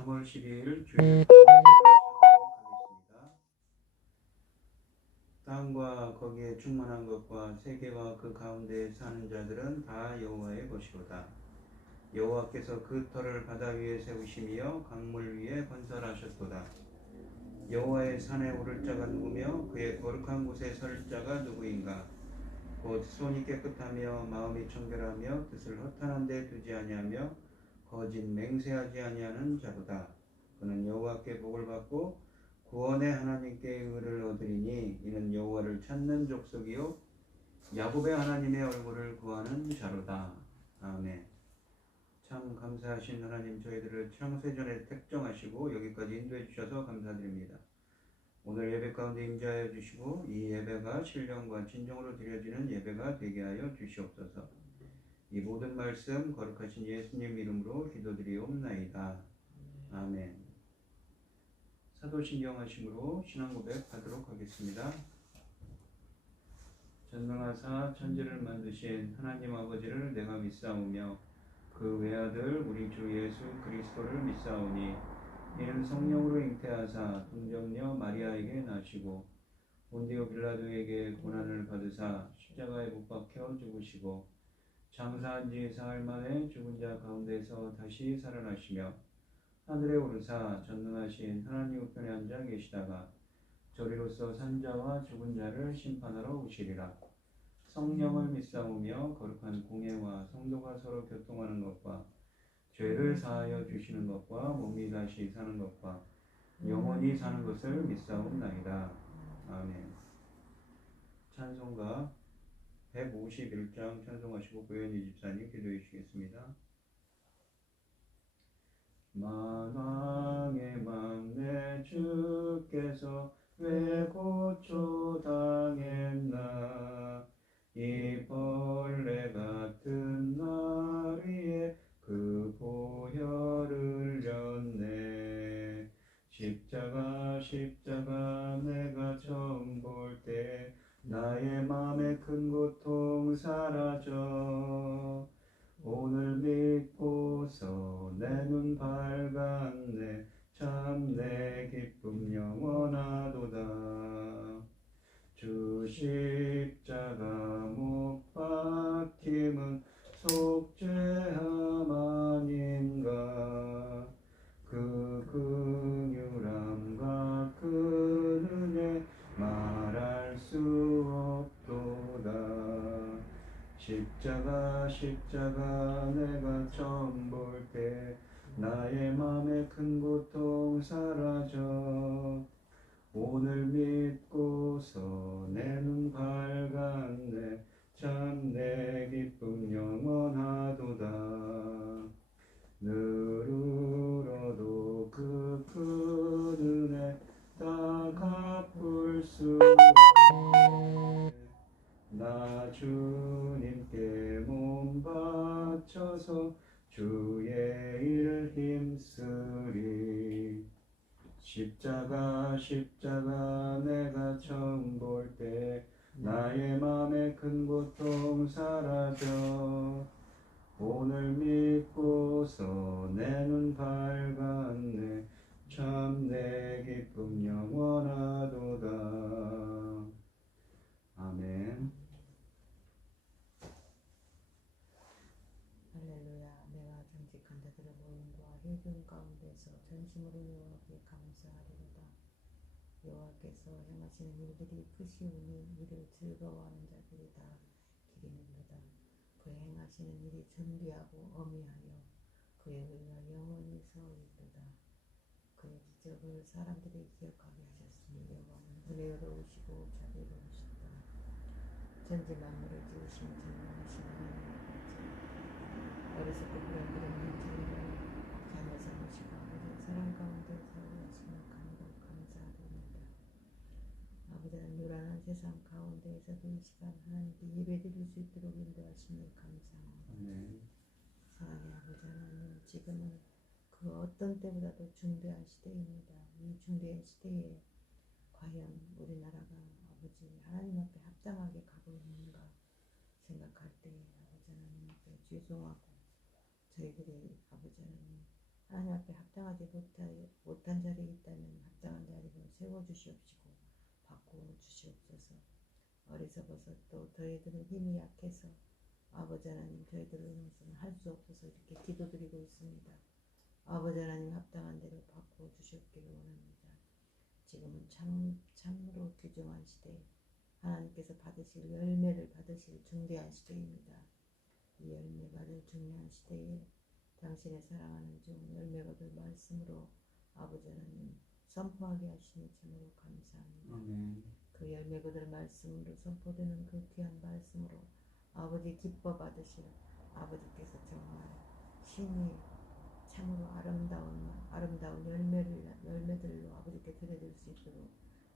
3월 12일 주일 시작하도록 하겠습니다. 땅과 거기에 충만한 것과 세계와 그 가운데 사는 자들은 다 여호와의 것이로다. 여호와께서 그 터를 바다 위에 세우시며 강물 위에 건설하셨도다. 여호와의 산에 오를 자가 누구며 그의 거룩한 곳에 설 자가 누구인가? 곧 손이 깨끗하며 마음이 청결하며 뜻을 허탄한 데 두지 아니하며 거짓 맹세하지 아니하는 자로다. 그는 여호와께 복을 받고 구원의 하나님께 의를 얻으리니 이는 여호와를 찾는 족속이요 야곱의 하나님의 얼굴을 구하는 자로다. 아멘. 참 감사하신 하나님, 저희들을 창세전에 택정하시고 여기까지 인도해 주셔서 감사드립니다. 오늘 예배 가운데 임재하여 주시고 이 예배가 신령과 진정으로 드려지는 예배가 되게 하여 주시옵소서. 이 모든 말씀 거룩하신 예수님 이름으로 기도드리옵나이다. 아멘. 사도신경 하심으로 신앙 고백하도록 하겠습니다. 전능하사 천지를 만드신 하나님 아버지를 내가 믿사오며 그 외아들 우리 주 예수 그리스도를 믿사오니 이는 성령으로 잉태하사 동정녀 마리아에게 나시고 본디오 빌라도에게 고난을 받으사 십자가에 못 박혀 죽으시고 장사한 지 사흘 만에 죽은 자 가운데서 다시 살아나시며 하늘에 오르사 전능하신 하나님 우편에 앉아 계시다가 저리로서 산자와 죽은 자를 심판하러 오시리라. 성령을 믿사오며 거룩한 공예와 성도가 서로 교통하는 것과 죄를 사하여 주시는 것과 몸이 다시 사는 것과 영원히 사는 것을 믿사옵나이다. 아멘. 찬송가 151장 찬송하시고 고현희 집사님 기도해 주시겠습니다. 만왕의 막내 주께서 왜 고초 당했나? 이 벌레 같은 날 위에 그 보혈을 흘렸네. 십자가 내가 처음 볼 때 나의 맘에 큰 고통 사라져. 오늘 믿고서 내 눈 밝았네. 참 내 기쁨 영원하도다. 주 십자가 못 박힘은 속죄함 아닌가? 그 긍휼함과 그 은혜 말할 수 없도다. 십자가 내가 처음 볼 때 나의 맘에 큰 고통 사라져. 오늘 믿고서 내 눈 밝았네. 참 내 기쁨 영원하도다. 늘 울어도 그 큰 은혜 다 갚을 수 없네. 나 주님께 몸 바쳐서 주의 일을 힘쓰리. 십자가 내가 처음 볼 때 나의 맘에 큰 고통 사라져. 오늘 믿고서 내 눈 밝았네. 참 내 기쁨 영원하도다. 아멘. 할렐루야. 내가 정직한 자들의 모임과 회중 가운데서 전심으로 여호와께 감사하리로다. 여호와께서 행하시는 일들이 크시오니 이를 즐거워하는 자들이 다 기리는도다. 그의 행하시는 일이 존귀하고 어미하여 그의 의가 영원히 서있도다. 그의 기적을 사람들이 기억하게 하셨으니 여호와는 은혜로우시고 자비로우시도다. 전지 만물을 지으신 전능하신 하나님의 어리석고 불안그런 인생을 자녀 삼으시고 아버지의 사랑 가운데 살게 하시며 간곡 감사드립니다. 아버지는 요란한 세상 가운데에서도 이 시간 하나님께 예배드릴 수 있도록 인도하시니 감사합니다. 사랑의 아버지 하나님, 지금은 그 어떤 때보다도 중대한 시대입니다. 이 중대한 시대에 과연 우리나라가 아버지 하나님 앞에 합당하게 가고 있는가 생각할 때 아버지 하나님 앞에 죄송하고 저희들이 아버지 하나님 하나님 앞에 합당하지 못한 자리에 있다면 합당한 자리로 세워주시옵시고 바꾸어 주시옵소서. 어리석어서 또 저희들은 힘이 약해서 아버지 하나님 저희들은 할 수 없어서 이렇게 기도드리고 있습니다. 아버지 하나님 합당한 대로 바꾸어 주시옵기를 원합니다. 지금은 참으로 귀중한 시대, 하나님께서 받으실 열매를 받으실 중대한 시대입니다. 이 열매 받을 중요한 시대에 당신의 사랑하는 중 열매가 될 말씀으로 아버지 하나님 선포하게 하시니 참으로 감사합니다. 그 열매가 될 말씀으로 선포되는 그 귀한 말씀으로 아버지 기뻐 받으실 아버지께서 정말 신이 참으로 아름다운 열매들로 아버지께 드려질 수 있도록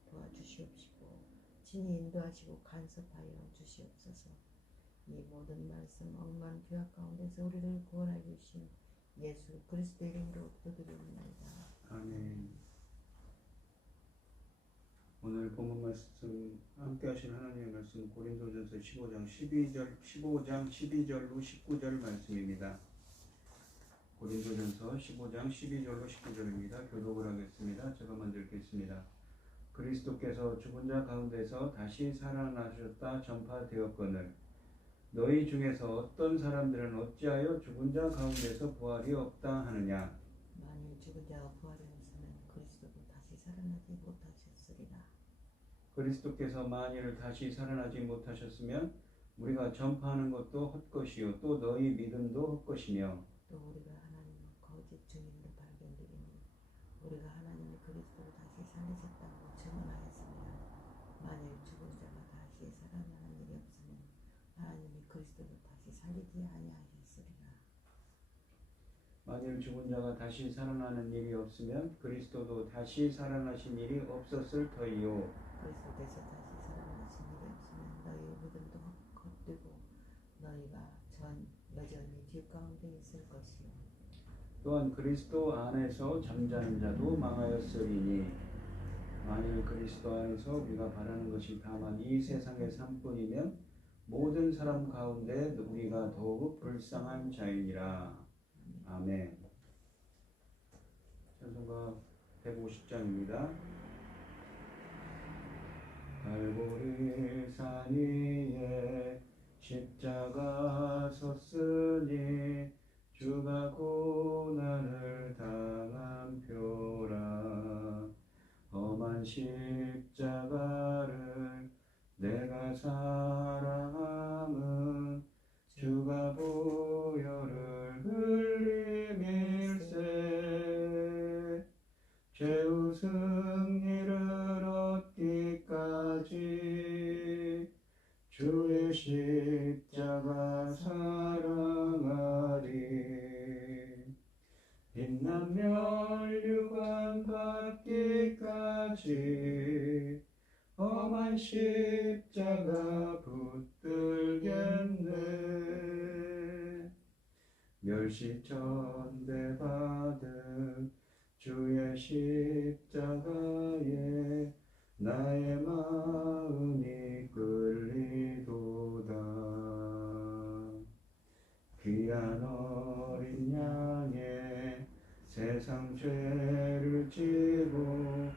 도와주시옵시고 친히 인도하시고 간섭하여 주시옵소서. 이 모든 말씀 억만 죄악 가운데서 우리를 구원하여 주신 예수 그리스도 이름으로 기도드리옵나이다. 아멘. 오늘 본문 말씀 함께 하신 하나님의 말씀 고린도전서 15장 12절로 19절 말씀입니다. 고린도전서 15장 12절로 19절입니다. 교독을 하겠습니다. 제가 먼저 읽겠습니다. 그리스도께서 죽은 자 가운데서 다시 살아나셨다 전파되었거늘 너희 중에서 어떤 사람들은 어찌하여 죽은 자 가운데서 부활이 없다 하느냐. 만일 죽은 자가 부활이 없으면 그리스도도 다시 살아나지 못하셨으리라. 그리스도께서 만일 다시 살아나지 못하셨으면 우리가 전파하는 것도 헛것이요 또 너희 믿음도 헛것이며 또 우리가 하나님의 거짓 증인으로 발견되리니 우리가 하나님의 그리스도를 다시 살리셨다고 증언하였으면 만일 죽은 자가 다시 살아나는 일이 없으면 하나님이 그리스도를 다시 살리지 아니하셨으리라. 만일 죽은 자가 다시 살아나는 일이 없으면 그리스도도 다시 살아나신 일이 없었을 터이요. 그리스도께서 다시 살아나신 일이 없으면 너희의 믿음도 헛되고 너희가 여전히 죄 가운데 있을 것이요. 또한 그리스도 안에서 잠자는 자도 망하였으리니 만일 그리스도 안에서 우리가 바라는 것이 다만 이 세상의 삶뿐이면 모든 사람 가운데 우리가 더욱 불쌍한 자이니라. 아멘. 찬송가 150장입니다. 갈보리 산 위에 십자가 섰으니 주가 고난을 당한 표라. 험한 십자가를 내가 사랑함은 주가 보혈을 흘림일세. 죄우 승리를 얻기까지 주의 십자가 사랑하리. 빛난 멸류관 받기까지 험한 십자가 붙들겠네. 멸시천대 받은 주의 십자가에 나의 마음이 끌리도다. 귀한 어린 양의 세상 죄를 지고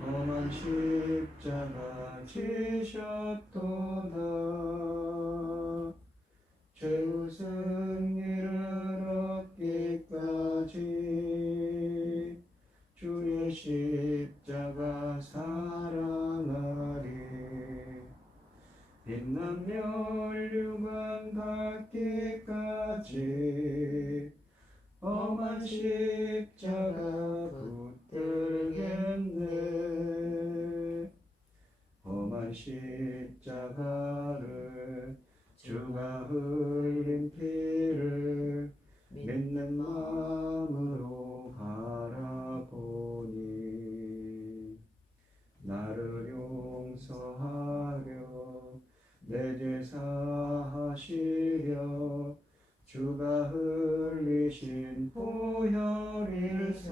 험한 십자가 지셨도다. 죄우 승리를 얻기까지 주의 십자가 사랑하리. 빛난 멸류관 받기까지 험한 십자가 붙들겠네. 험한 십자가를 주가 흘린 피를 믿는 마음으로 바라보니 나를 용서하려 내 죄 사하시려 주가 흘리신 보혈일세.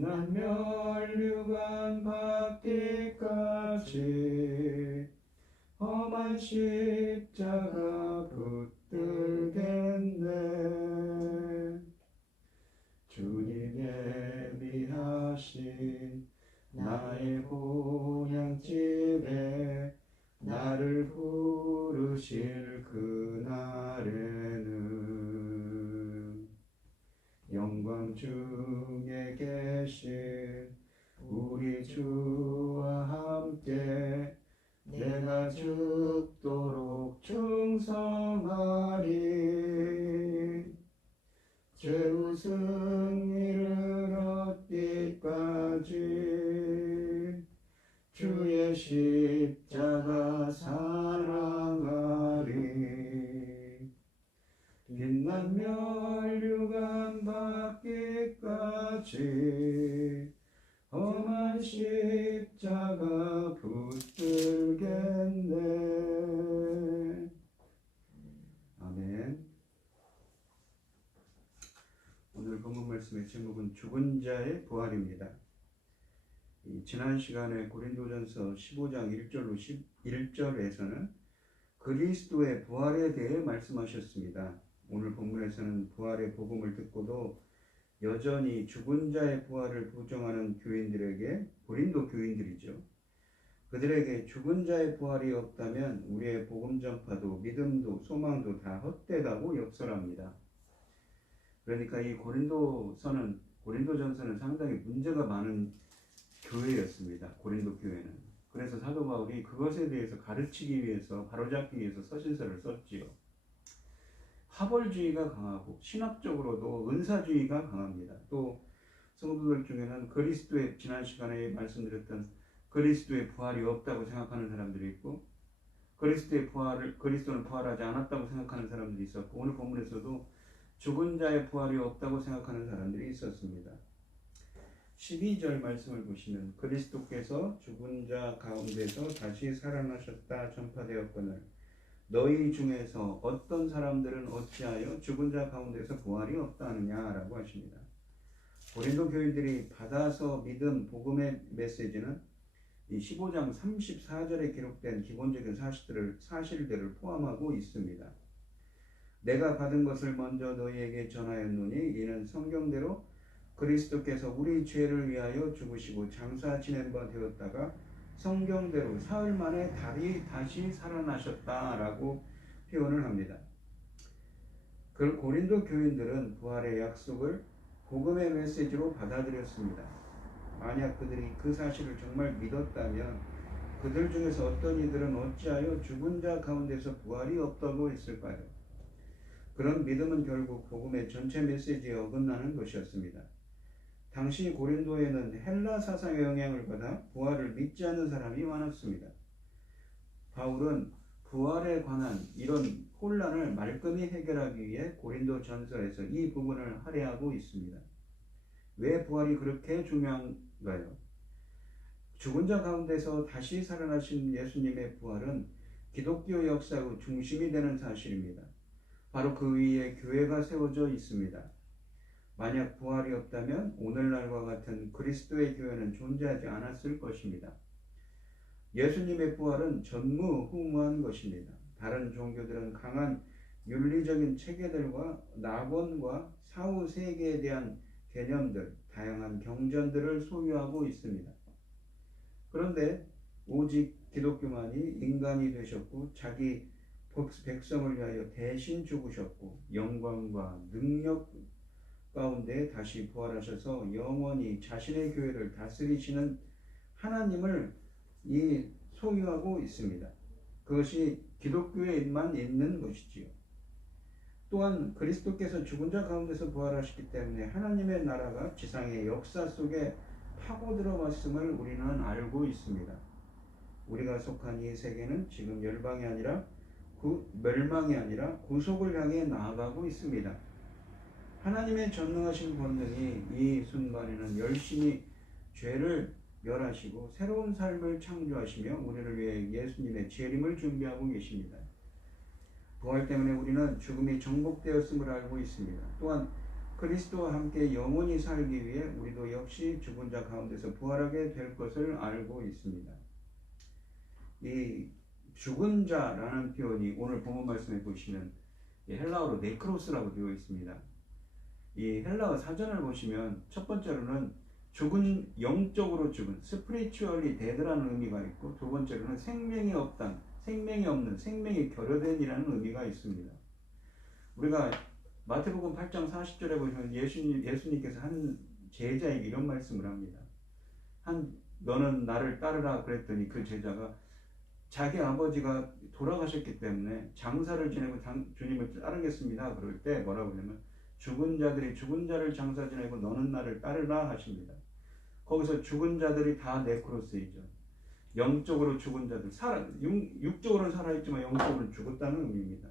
빛난 면류관 받기까지 험한 십자가 붙들겠네. 주님의 미하신 나의 본향집에 나를 부르실 그날에는 영광 중에 계신 우리 주와 함께 내가 죽도록 충성하리. 최후 승리를 얻기까지 주의 십자가 사랑하리. 빛난 면류관 받기까지 험한 십자가 붙들겠네. 아멘. 오늘 본문 말씀의 제목은 죽은 자의 부활입니다. 지난 시간에 고린도전서 15장 1절로 11절에서는 그리스도의 부활에 대해 말씀하셨습니다. 오늘 본문에서는 부활의 복음을 듣고도 여전히 죽은 자의 부활을 부정하는 교인들에게, 고린도 교인들이죠, 그들에게 죽은 자의 부활이 없다면 우리의 복음 전파도 믿음도 소망도 다 헛되다고 역설합니다. 그러니까 이 고린도전서는 상당히 문제가 많은 교회였습니다. 고린도 교회는. 그래서 사도 바울이 그것에 대해서 가르치기 위해서, 바로잡기 위해서 서신서를 썼지요. 화벌주의가 강하고 신학적으로도 은사주의가 강합니다. 또 성도들 중에는 그리스도의, 지난 시간에 말씀드렸던 그리스도의 부활이 없다고 생각하는 사람들이 있고, 그리스도는 부활하지 않았다고 생각하는 사람들이 있었고, 오늘 본문에서도 죽은 자의 부활이 없다고 생각하는 사람들이 있었습니다. 12절 말씀을 보시면 그리스도께서 죽은 자 가운데서 다시 살아나셨다 전파되었거늘 너희 중에서 어떤 사람들은 어찌하여 죽은 자 가운데서 부활이 없다느냐라고 하십니다. 고린도 교인들이 받아서 믿은 복음의 메시지는 이 15장 34절에 기록된 기본적인 사실들을 포함하고 있습니다. 내가 받은 것을 먼저 너희에게 전하였노니 이는 성경대로 그리스도께서 우리 죄를 위하여 죽으시고 장사 지낸 바 되었다가 성경대로 사흘 만에 다시 살아나셨다라고 표현을 합니다. 그 고린도 교인들은 부활의 약속을 복음의 메시지로 받아들였습니다. 만약 그들이 그 사실을 정말 믿었다면 그들 중에서 어떤 이들은 어찌하여 죽은 자 가운데서 부활이 없다고 했을까요? 그런 믿음은 결국 복음의 전체 메시지에 어긋나는 것이었습니다. 당시 고린도에는 헬라 사상의 영향을 받아 부활을 믿지 않는 사람이 많았습니다. 바울은 부활에 관한 이런 혼란을 말끔히 해결하기 위해 고린도 전서에서 이 부분을 할애하고 있습니다. 왜 부활이 그렇게 중요한가요? 죽은 자 가운데서 다시 살아나신 예수님의 부활은 기독교 역사의 중심이 되는 사실입니다. 바로 그 위에 교회가 세워져 있습니다. 만약 부활이 없다면 오늘날과 같은 그리스도의 교회는 존재하지 않았을 것입니다. 예수님의 부활은 전무후무한 것입니다. 다른 종교들은 강한 윤리적인 체계들과 낙원과 사후 세계에 대한 개념들, 다양한 경전들을 소유하고 있습니다. 그런데 오직 기독교만이 인간이 되셨고 자기 백성을 위하여 대신 죽으셨고 영광과 능력 가운데 다시 부활하셔서 영원히 자신의 교회를 다스리시는 하나님을 소유하고 있습니다. 그것이 기독교에만 있는 것이지요. 또한 그리스도께서 죽은 자 가운데서 부활하셨기 때문에 하나님의 나라가 지상의 역사 속에 파고 들어왔음을 우리는 알고 있습니다. 우리가 속한 이 세계는 지금 멸망이 아니라 구속을 향해 나아가고 있습니다. 하나님의 전능하신 권능이 이 순간에는 열심히 죄를 멸하시고 새로운 삶을 창조하시며 우리를 위해 예수님의 재림을 준비하고 계십니다. 부활 때문에 우리는 죽음이 정복되었음을 알고 있습니다. 또한 그리스도와 함께 영원히 살기 위해 우리도 역시 죽은 자 가운데서 부활하게 될 것을 알고 있습니다. 이 죽은 자라는 표현이 오늘 본문 말씀에 보시면 헬라어로 네크로스라고 되어 있습니다. 이 헬라어 사전을 보시면 첫 번째로는 죽은, 영적으로 죽은, spiritually dead라는 의미가 있고, 두 번째로는 생명이 없단, 생명이 없는, 생명이 결여된이라는 의미가 있습니다. 우리가 마태복음 8장 40절에 보시면 예수님께서 한 제자에게 이런 말씀을 합니다. 너는 나를 따르라 그랬더니 그 제자가 자기 아버지가 돌아가셨기 때문에 장사를 지내고 주님을 따르겠습니다. 그럴 때 뭐라고 하냐면 죽은 자들이 죽은 자를 장사 지내고 너는 나를 따르라 하십니다. 거기서 죽은 자들이 다 네크로스이죠. 영적으로 죽은 자들, 육적으로는 살아있지만 영적으로는 죽었다는 의미입니다.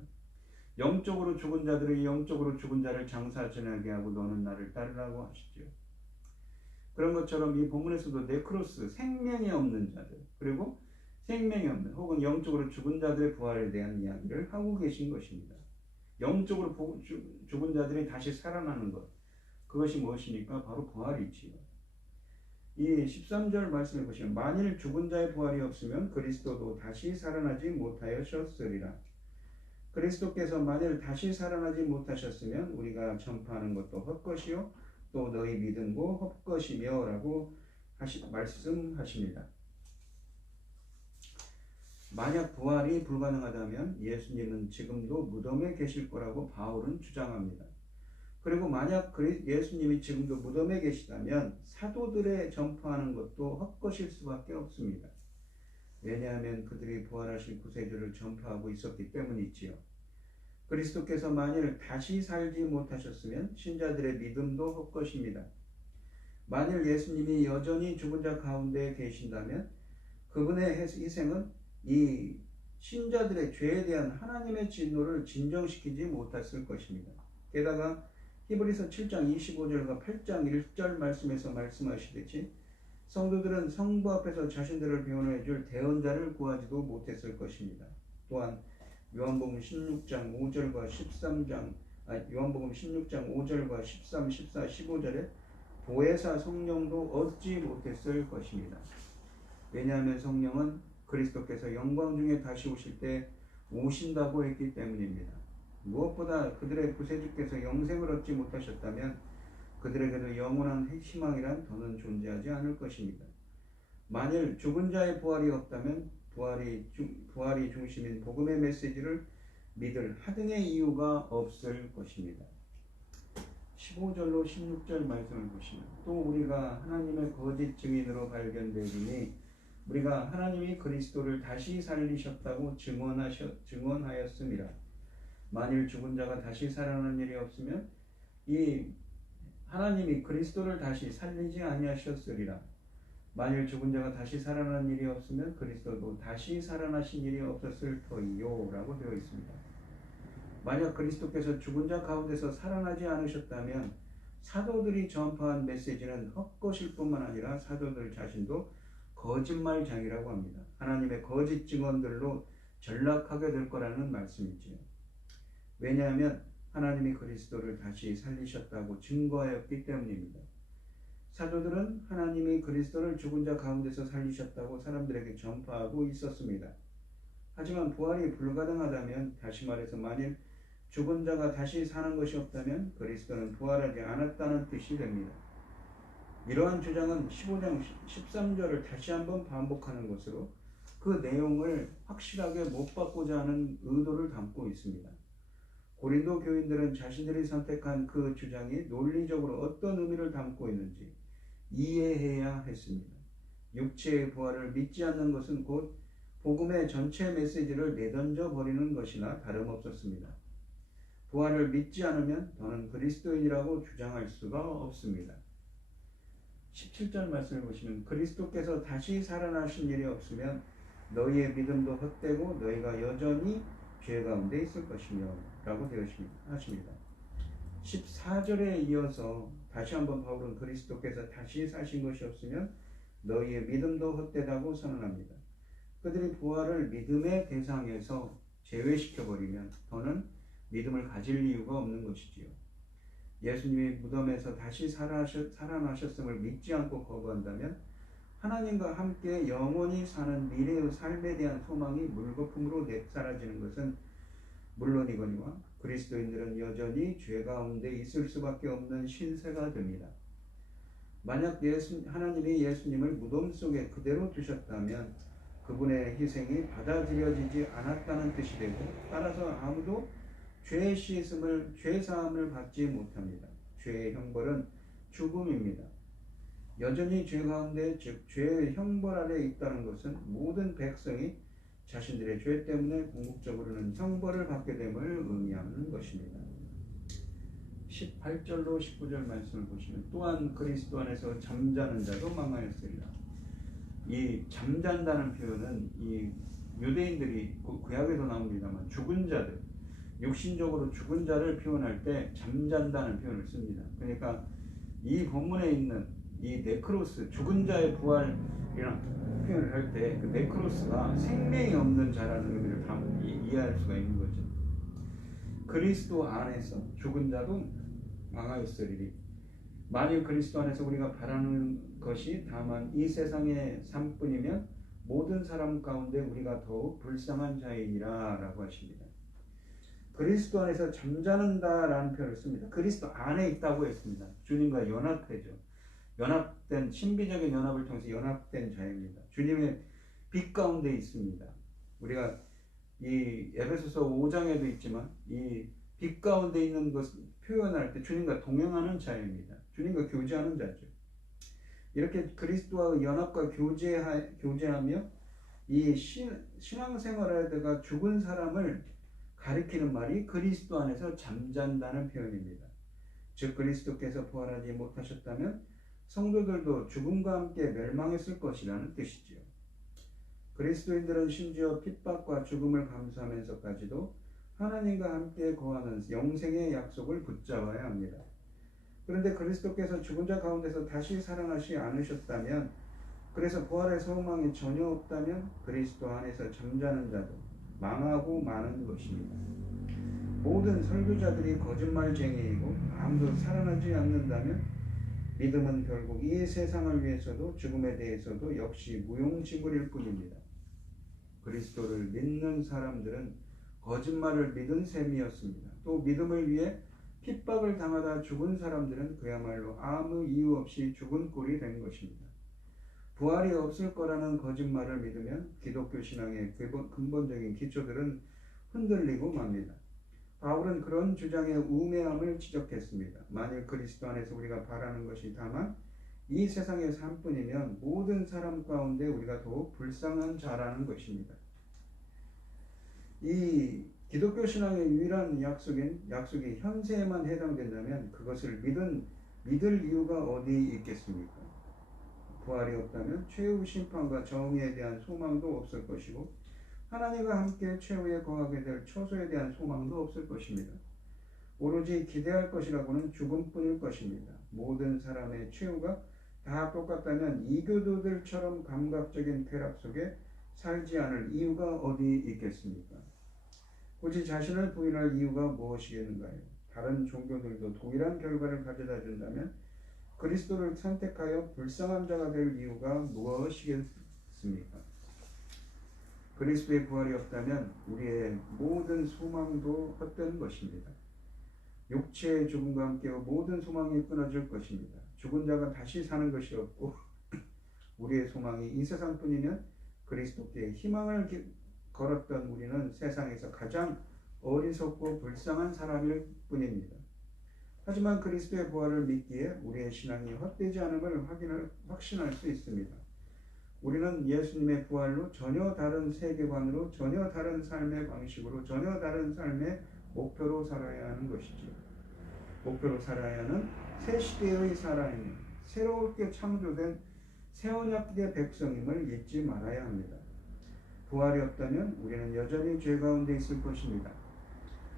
영적으로 죽은 자들이 영적으로 죽은 자를 장사 지내게 하고 너는 나를 따르라고 하시죠. 그런 것처럼 이 본문에서도 네크로스, 생명이 없는 자들, 그리고 생명이 없는 혹은 영적으로 죽은 자들의 부활에 대한 이야기를 하고 계신 것입니다. 영적으로 죽은 자들이 다시 살아나는 것, 그것이 무엇입니까? 바로 부활이지요. 이 13절 말씀해 보시면 만일 죽은 자의 부활이 없으면 그리스도도 다시 살아나지 못하였으리라. 그리스도께서 만일 다시 살아나지 못하셨으면 우리가 전파하는 것도 헛것이요 또 너희 믿음도 헛것이며 라고 말씀하십니다. 만약 부활이 불가능하다면 예수님은 지금도 무덤에 계실 거라고 바울은 주장합니다. 그리고 만약 예수님이 지금도 무덤에 계시다면 사도들의 전파하는 것도 헛것일 수밖에 없습니다. 왜냐하면 그들이 부활하신 구세주를 전파하고 있었기 때문이지요. 그리스도께서 만일 다시 살지 못하셨으면 신자들의 믿음도 헛것입니다. 만일 예수님이 여전히 죽은 자 가운데 계신다면 그분의 희생은 이 신자들의 죄에 대한 하나님의 진노를 진정시키지 못했을 것입니다. 게다가 히브리서 7장 25절과 8장 1절 말씀에서 말씀하시듯이 성도들은 성부 앞에서 자신들을 변호해 줄 대언자를 구하지도 못했을 것입니다. 또한 요한복음 16장 5절과 13장 요한복음 16장 5절과 13, 14, 15절에 보혜사 성령도 얻지 못했을 것입니다. 왜냐하면 성령은 그리스도께서 영광 중에 다시 오실 때 오신다고 했기 때문입니다. 무엇보다 그들의 구세주께서 영생을 얻지 못하셨다면 그들에게도 영원한 희망이란 더는 존재하지 않을 것입니다. 만일 죽은 자의 부활이 없다면 부활이 중심인 복음의 메시지를 믿을 하등의 이유가 없을 것입니다. 15절로 16절 말씀을 보시면 또 우리가 하나님의 거짓 증인으로 발견되리니 우리가 하나님이 그리스도를 다시 살리셨다고 증언하였습니다. 만일 죽은 자가 다시 살아나는 일이 없으면 이 하나님이 그리스도를 다시 살리지 아니하셨으리라. 만일 죽은 자가 다시 살아나는 일이 없으면 그리스도도 다시 살아나신 일이 없었을 터이요 라고 되어 있습니다. 만약 그리스도께서 죽은 자 가운데서 살아나지 않으셨다면 사도들이 전파한 메시지는 헛것일 뿐만 아니라 사도들 자신도 거짓말장이라고 합니다. 하나님의 거짓 증언들로 전락하게 될 거라는 말씀이지요. 왜냐하면 하나님이 그리스도를 다시 살리셨다고 증거하였기 때문입니다. 사도들은 하나님이 그리스도를 죽은 자 가운데서 살리셨다고 사람들에게 전파하고 있었습니다. 하지만 부활이 불가능하다면, 다시 말해서 만일 죽은 자가 다시 사는 것이 없다면 그리스도는 부활하지 않았다는 뜻이 됩니다. 이러한 주장은 15장 13절을 다시 한번 반복하는 것으로 그 내용을 확실하게 못 받고자 하는 의도를 담고 있습니다. 고린도 교인들은 자신들이 선택한 그 주장이 논리적으로 어떤 의미를 담고 있는지 이해해야 했습니다. 육체의 부활을 믿지 않는 것은 곧 복음의 전체 메시지를 내던져 버리는 것이나 다름없었습니다. 부활을 믿지 않으면 너는 그리스도인이라고 주장할 수가 없습니다. 17절 말씀을 보시면 그리스도께서 다시 살아나신 일이 없으면 너희의 믿음도 헛되고 너희가 여전히 죄 가운데 있을 것이며 라고 하십니다. 14절에 이어서 다시 한번 바울은 그리스도께서 다시 사신 것이 없으면 너희의 믿음도 헛되다고 선언합니다. 그들이 부활을 믿음의 대상에서 제외시켜버리면 더는 믿음을 가질 이유가 없는 것이지요. 예수님이 무덤에서 다시 살아나셨음을 믿지 않고 거부한다면 하나님과 함께 영원히 사는 미래의 삶에 대한 소망이 물거품으로 사라지는 것은 물론이거니와 그리스도인들은 여전히 죄 가운데 있을 수밖에 없는 신세가 됩니다. 만약 하나님이 예수님을 무덤 속에 그대로 두셨다면 그분의 희생이 받아들여지지 않았다는 뜻이 되고, 따라서 아무도 죄 사함을 받지 못합니다. 죄의 형벌은 죽음입니다. 여전히 죄 가운데, 즉 죄의 형벌 아래 있다는 것은 모든 백성이 자신들의 죄 때문에 궁극적으로는 형벌을 받게 됨을 의미하는 것입니다. 18절로 19절 말씀을 보시면, 또한 그리스도 안에서 잠자는 자도 망하였으리라. 이 잠잔다는 표현은 이 유대인들이 구약에도 나옵니다만 죽은 자들, 육신적으로 죽은 자를 표현할 때 잠잔다는 표현을 씁니다. 그러니까 이 본문에 있는 이 네크로스, 죽은 자의 부활이라는 표현을 할 때 그 네크로스가 생명이 없는 자라는 의미를 이해할 수가 있는 거죠. 그리스도 안에서 죽은 자도 망하였으리니, 만일 그리스도 안에서 우리가 바라는 것이 다만 이 세상의 삶뿐이면 모든 사람 가운데 우리가 더욱 불쌍한 자이니라 라고 하십니다. 그리스도 안에서 잠자는다라는 표현을 씁니다. 그리스도 안에 있다고 했습니다. 주님과 연합되죠. 연합된, 신비적인 연합을 통해서 연합된 자입니다. 주님의 빛 가운데 있습니다. 우리가 이 에베소서 5장에도 있지만 이 빛 가운데 있는 것을 표현할 때 주님과 동행하는 자입니다. 주님과 교제하는 자죠. 이렇게 그리스도와 연합과 교제하며 이 신앙생활에다가 죽은 사람을 가리키는 말이 그리스도 안에서 잠잔다는 표현입니다. 즉 그리스도께서 부활하지 못하셨다면 성도들도 죽음과 함께 멸망했을 것이라는 뜻이지요. 그리스도인들은 심지어 핍박과 죽음을 감수하면서까지도 하나님과 함께 거하는 영생의 약속을 붙잡아야 합니다. 그런데 그리스도께서 죽은 자 가운데서 다시 살아나지 않으셨다면, 그래서 부활의 소망이 전혀 없다면 그리스도 안에서 잠자는 자도 망하고 마는 것입니다. 모든 설교자들이 거짓말쟁이이고 아무도 살아나지 않는다면 믿음은 결국 이 세상을 위해서도 죽음에 대해서도 역시 무용지물일 뿐입니다. 그리스도를 믿는 사람들은 거짓말을 믿은 셈이었습니다. 또 믿음을 위해 핍박을 당하다 죽은 사람들은 그야말로 아무 이유 없이 죽은 꼴이 된 것입니다. 부활이 없을 거라는 거짓말을 믿으면 기독교 신앙의 근본적인 기초들은 흔들리고 맙니다. 바울은 그런 주장의 우매함을 지적했습니다. 만일 그리스도 안에서 우리가 바라는 것이 다만 이 세상의 삶뿐이면 모든 사람 가운데 우리가 더욱 불쌍한 자라는 것입니다. 이 기독교 신앙의 유일한 약속이 현세에만 해당된다면 그것을 믿을 이유가 어디 있겠습니까? 부활이 없다면 최후 심판과 정의에 대한 소망도 없을 것이고 하나님과 함께 최후에 거하게 될 처소에 대한 소망도 없을 것입니다. 오로지 기대할 것이라고는 죽음뿐일 것입니다. 모든 사람의 최후가 다 똑같다면 이교도들처럼 감각적인 쾌락 속에 살지 않을 이유가 어디 있겠습니까? 굳이 자신을 부인할 이유가 무엇이겠는가요? 다른 종교들도 동일한 결과를 가져다 준다면 그리스도를 선택하여 불쌍한 자가 될 이유가 무엇이겠습니까? 그리스도의 부활이 없다면 우리의 모든 소망도 헛된 것입니다. 육체의 죽음과 함께 모든 소망이 끊어질 것입니다. 죽은 자가 다시 사는 것이 없고 우리의 소망이 이 세상뿐이면 그리스도께 희망을 걸었던 우리는 세상에서 가장 어리석고 불쌍한 사람일 뿐입니다. 하지만 그리스도의 부활을 믿기에 우리의 신앙이 헛되지 않음을 확신할 수 있습니다. 우리는 예수님의 부활로 전혀 다른 세계관으로, 전혀 다른 삶의 방식으로, 전혀 다른 삶의 목표로 살아야 하는 것이지요. 목표로 살아야 하는 새 시대의 사람임, 새롭게 창조된 새 언약의 백성임을 잊지 말아야 합니다. 부활이 없다면 우리는 여전히 죄 가운데 있을 것입니다.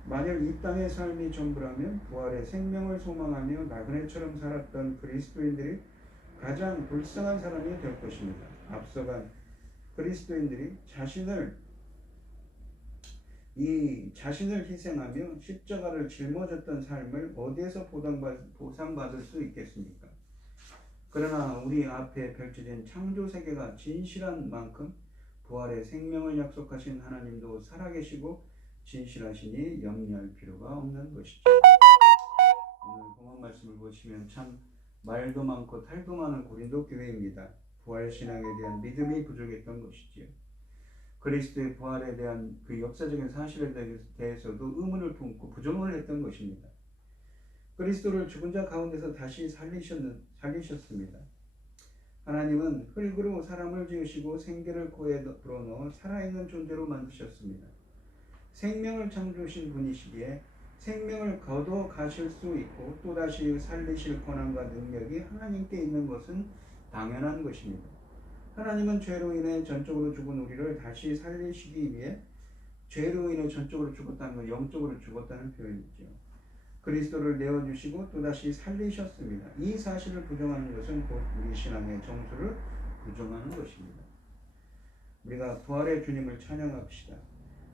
만일 이 땅의 삶이 전부라면 부활의 생명을 소망하며 나그네처럼 살았던 그리스도인들이 가장 불쌍한 사람이 될 것입니다. 앞서간 그리스도인들이 자신을 이 자신을 희생하며 십자가를 짊어졌던 삶을 어디에서 보상받을 수 있겠습니까? 그러나 우리 앞에 펼쳐진 창조 세계가 진실한 만큼 부활의 생명을 약속하신 하나님도 살아계시고 진실하시니 염려할 필요가 없는 것이죠. 오늘 본문 말씀을 보시면 참 말도 많고 탈도 많은 고린도 교회입니다. 부활 신앙에 대한 믿음이 부족했던 것이지요. 그리스도의 부활에 대한 그 역사적인 사실에 대해서도 의문을 품고 부정을 했던 것입니다. 그리스도를 죽은 자 가운데서 다시 살리셨습니다. 하나님은 흙으로 사람을 지으시고 생기를 코에 불어넣어 살아있는 존재로 만드셨습니다. 생명을 창조하신 분이시기에 생명을 거둬 가실 수 있고 또다시 살리실 권한과 능력이 하나님께 있는 것은 당연한 것입니다. 하나님은 죄로 인해 전적으로 죽은 우리를 다시 살리시기 위해 죄로 인해 전적으로 죽었다는 건 영적으로 죽었다는 표현이죠. 그리스도를 내어주시고 또다시 살리셨습니다. 이 사실을 부정하는 것은 곧 우리 신앙의 정수를 부정하는 것입니다. 우리가 부활의 주님을 찬양합시다.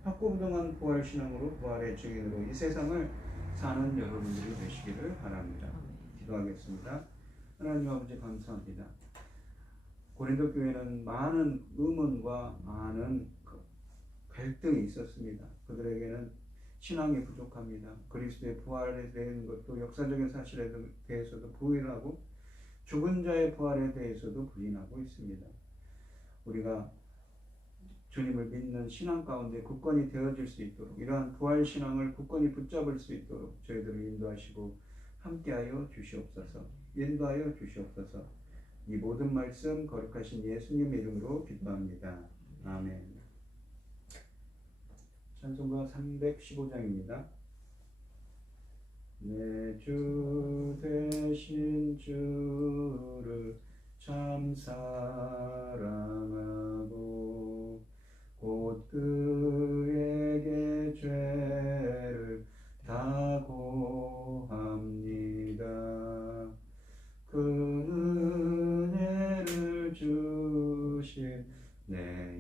확고부동한 부활 신앙으로 부활의 증인으로 이 세상을 사는 여러분들이 되시기를 바랍니다. 기도하겠습니다. 하나님 아버지 감사합니다. 고린도 교회는 많은 의문과 많은 갈등이 있었습니다. 그들에게는 신앙이 부족합니다. 그리스도의 부활에 대한 것도 역사적인 사실에 대해서도 부인하고 죽은 자의 부활에 대해서도 부인하고 있습니다. 우리가 주님을 믿는 신앙 가운데 굳건히 되어질 수 있도록 이러한 부활 신앙을 굳건히 붙잡을 수 있도록 저희들을 인도하시고 함께하여 주시옵소서. 인도하여 주시옵소서. 이 모든 말씀 거룩하신 예수님 이름으로 기도합니다. 아멘. 찬송가 315장입니다. 내 주 되신 주를 참 사랑하고 곧 그에게 죄를 다 고합니다. 그 은혜를 주신 내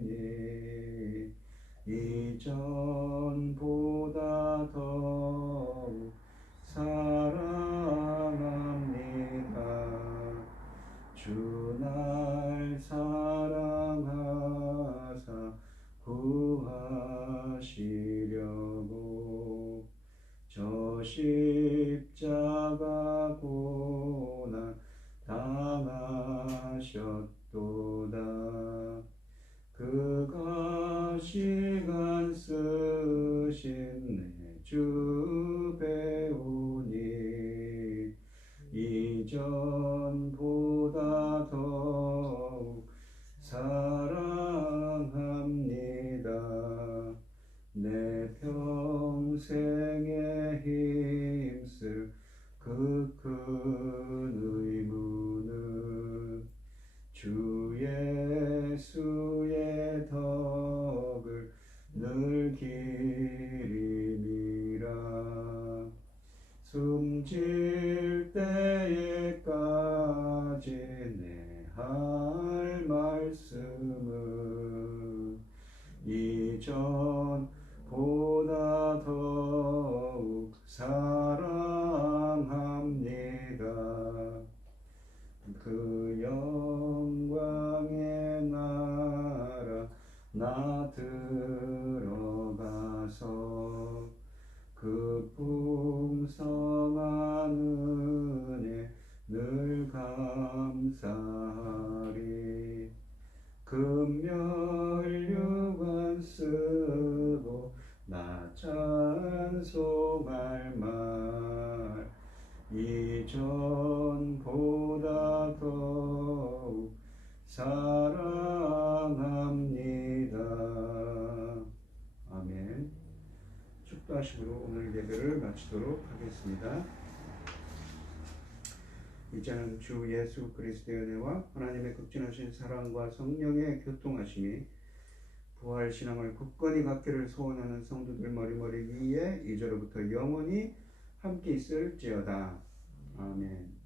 예수시니 이전보다 더욱 사랑합니다. 주 날 사랑하사 구하시려고 저 십자가 고난 당하셨도다. 그가 시간 쓰신 내 주 배우니 이전보다 더욱 사랑합니다. 내 평생에 힘쓸 그 큰 의무는 주 예수의 덕을 늘 기림이라. 숨질 때에까지 내 할 말씀은 이전보다 더욱 사랑합니다. 그 영광의 나라 나 들어가서 그 풍성한 은혜 늘 감사하리. 금멸류관 쓰고 나 찬송할 말 이전보다 더욱 사랑합니다. 아멘. 축도하심으로 오늘 예배를 마치도록 하겠습니다. 이제는 주 예수 그리스도의 은혜와 하나님의 극진하신 사랑과 성령의 교통하심이 부활 신앙을 굳건히 갖기를 소원하는 성도들 머리머리 위에 이제로부터 영원히 함께 있을지어다. 아멘.